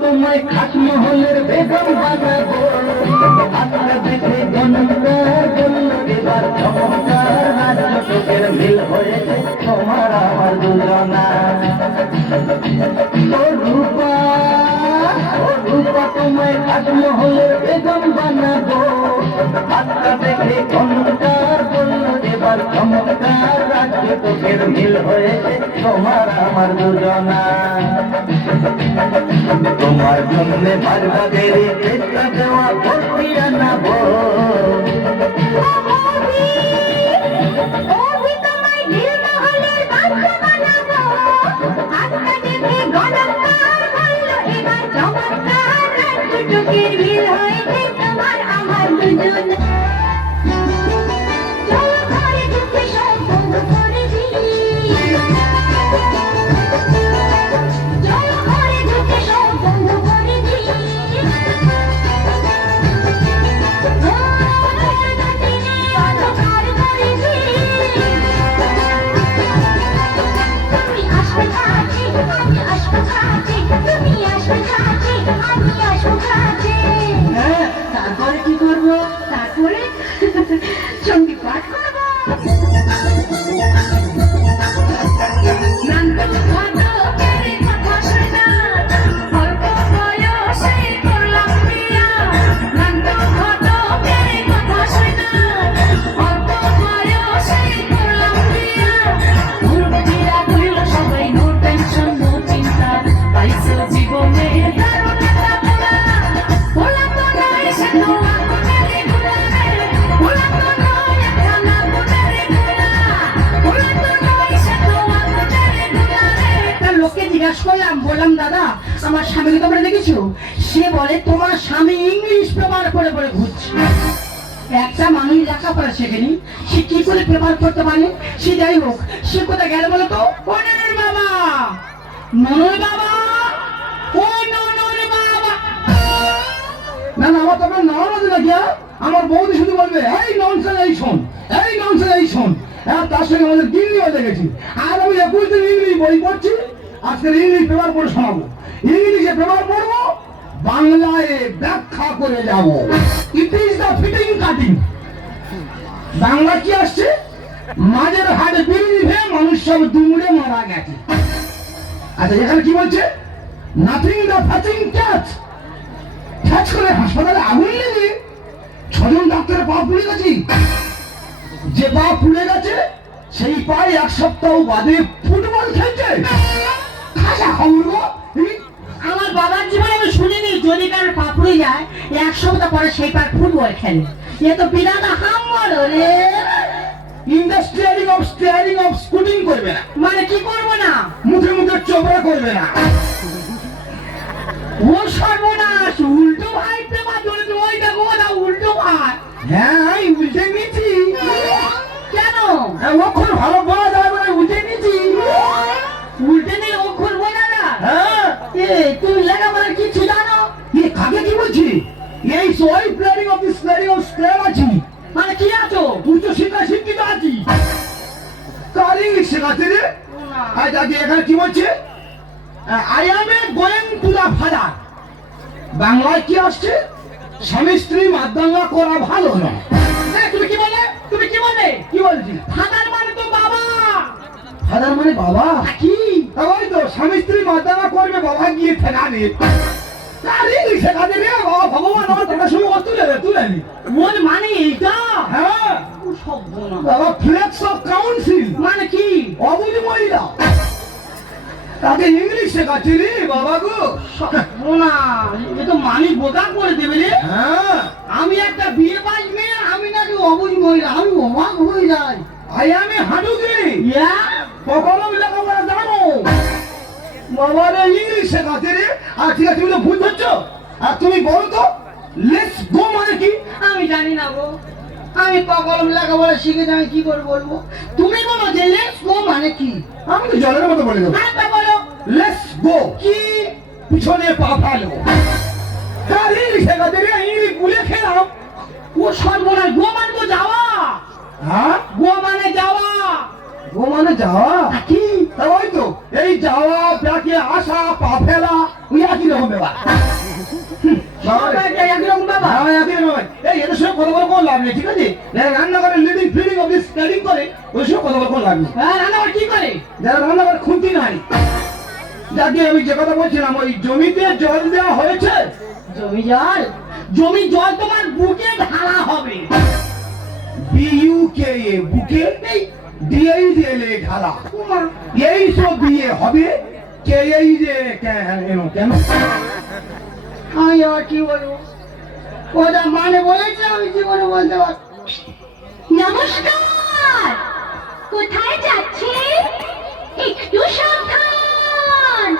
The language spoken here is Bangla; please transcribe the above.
তোমায় খাটমহলের বেগম বানাবো, আত্মা দেখে জনতার জন্য এবার চমৎকার রাজ্য চোখের মিল হয়েছে তোমার আমার দুজনা। ও রূপা তোমায় খাটমহলের বেগম বানাবো, আত্মা দেখে জনতার জন্য এবার চমৎকার রাজ্য চোখের মিল হয়েছে তোমার আমার দুজনা। তোমার জন্য বারবাদের চেষ্টা দেওয়া ভর্তি আনাবো, তারপরে কি করবো? তারপরে চণ্ডী পাঠ করবো। বললাম দাদা আমার স্বামীকে তোমরা দেখেছো? সে বলে তোমার স্বামী ইংলিশ পেপার পড়ে পড়ে ঘুরছে। একটা মানুষ লেখাপড়া শেখেনি, সে কি করে পেপার পড়তে পারে? সে যাই হোক, সে কোথায় গেল বলো তো? ও ননর বাবা, ননর বাবা, ও ননর বাবা। না না, আমার তখন নাম আছে নাকি? আমার বৌদি শুধু বলবে এই ননসেন্স, এই শোন, এই ননসেন্স, এই শোন। তার সঙ্গে আমাদের দিল্লি হয়ে গেছি। আর আমি 21 দিন ইংলিশ বই পড়ছি, আজকে ইংলিশ পেপার পড়ে শোনাবো। ইংলিশে পেপার পড়বো, বাংলায় ব্যাখ্যা করে যাব। It is the fitting cutting. Bangla কি আসছে? মাঝের হাটে বিড়ি ভেয়ে মানুষ সব দুমড়ে মারা গেছে। আচ্ছা, এখানে কি বলছে? Nothing the fetching catch. Catch করে হাসপাতালে আগুন লেগে 6 জন ডাক্তারের পা পুড়ে গেছি। যে পা পুড়ে গেছে সেই পায়ে 1 সপ্তাহ বাদে ফুটবল খেলছে। আমার বাবার জীবনে আমি শুনিনি যদি কারোর পা পুড়ে যায় 1 সপ্তাহ পরে সেই পার ফুটবল খেলে। এ তো বিরাট হাম্মর রে। ইন্ডাস্ট্রিয়ালিং অফ স্কুটিং করবে না। মানে কি করবো না? মুখে মুখে চোপড়া করবে না। ও সর্বনাশ, উল্টো ভাই পেপার ধরে তো ওই দেখো না, উল্টো ভাই। হ্যাঁ, আমি উল্টে নিচ্ছি। কেন? অক্ষর ভালো বলা যায় বলে উল্টে নিচ্ছি। উল্টে নিয়ে অক্ষর বোঝা না? হ্যাঁ। তুমি লেখাপড়া কিছু জানো? কাকে কি বলছি? এই সই প্লেয়ারিং অফ দিস প্লেয়ারিং অফ স্কোয়ার আছি। মানে কি আছো? উচ্চ শিক্ষা শিক্ষিত আছি। কার ইংলিশ শেখাচ্ছে রে? আজ আগে এখানে কি বলছে? I am a going to the father. বাংলায় কি আসছে? স্বামী স্ত্রী মাদ্দাঙ্গা করা ভালো নয়। তুমি কি বলে? তুমি কি বলে? কি বলছি? ফাদার মানে তো বাবা। ফাদার মানে বাবা? কি? ওই তো স্বামী স্ত্রী মাদ্দাঙ্গা করবে, বাবা গিয়ে ঠেকাবে। কার ইংলিশ শেখাচ্ছে রে? বাবা ভগবান আমার কথা শুনে তুলে নি। ওর মানে এইটা? হ্যাঁ। সর্বনাশ। বাবা ফ্লেক্স অফ কাউন্সিল মানে কি? অবুঝ মহিলা। তাকে ইংলিশ শেখাচ্ছি রে বাবা গো। সর্বনাশ, এ তো মানি বোকা করে দেবে রে। হ্যাঁ, আমি একটা বিয়ে বাজ মেয়ে, আমি নাকি অবুঝ মহিলা, আমি অবাক হয়ে যাই। আই এম এ হাঁটুগিরি। ইয়া কখনো লেখাপড়া জানো? বাবা রে ইংলিশ শেখাচ্ছে রে। আর ঠিক আছে, তুমি তো ভুল ধরছো। আর তুমি বলো তো লেটস গো মানে কি? আমি জানি না গো, আমি কলম লেখাপড়া শিখেছি, আমি কি করে বলবো? তুমি বলো যে লেটস গো মানে কি? আমি তো জলের মতো বলে দেবো। আচ্ছা বলো। লেটস গো কি? পিছনে পা ফেলো। তার ইংলিশ শেখাচ্ছে রে, ইংলিশ বলে খেলাম। ও সর্বনাশ, গো মানে তো যাওয়া। হ্যাঁ, গো মানে যাওয়া। গো মানে যাওয়া। কি? ওই তো এই যাওয়া সঙ্গে আসা পা ফেলা ওই একই রকম ব্যাপার। সব একটা একই রকম ব্যাপার। হ্যাঁ, একই রকম ব্যাপার। এই এদের সঙ্গে কথা বলে কোনো লাভ নেই, ঠিক আছে? যারা রান্নাঘরে লিডিং ফিডিং অফিস স্টাডিং করে ওই সঙ্গে কথা বলে কোনো লাভ নেই। হ্যাঁ, রান্না করে কি করে? যারা রান্নাঘরে খুঁটি নাই, যাকে আমি যে কথা বলছিলাম ওই জমিতে জল দেওয়া হয়েছে, জমি জল? জমি জল তোমার বুকে ঢালা হবে। BUKA বুকে DIL ঢালা, এই সব বিয়ে হবে। কেন আমি আর কি বলবো, ওটা মানে বলেছে আমি জীবনে বলতে পারবো। নমস্কার, কোথায় যাচ্ছে? একটু সাবধান।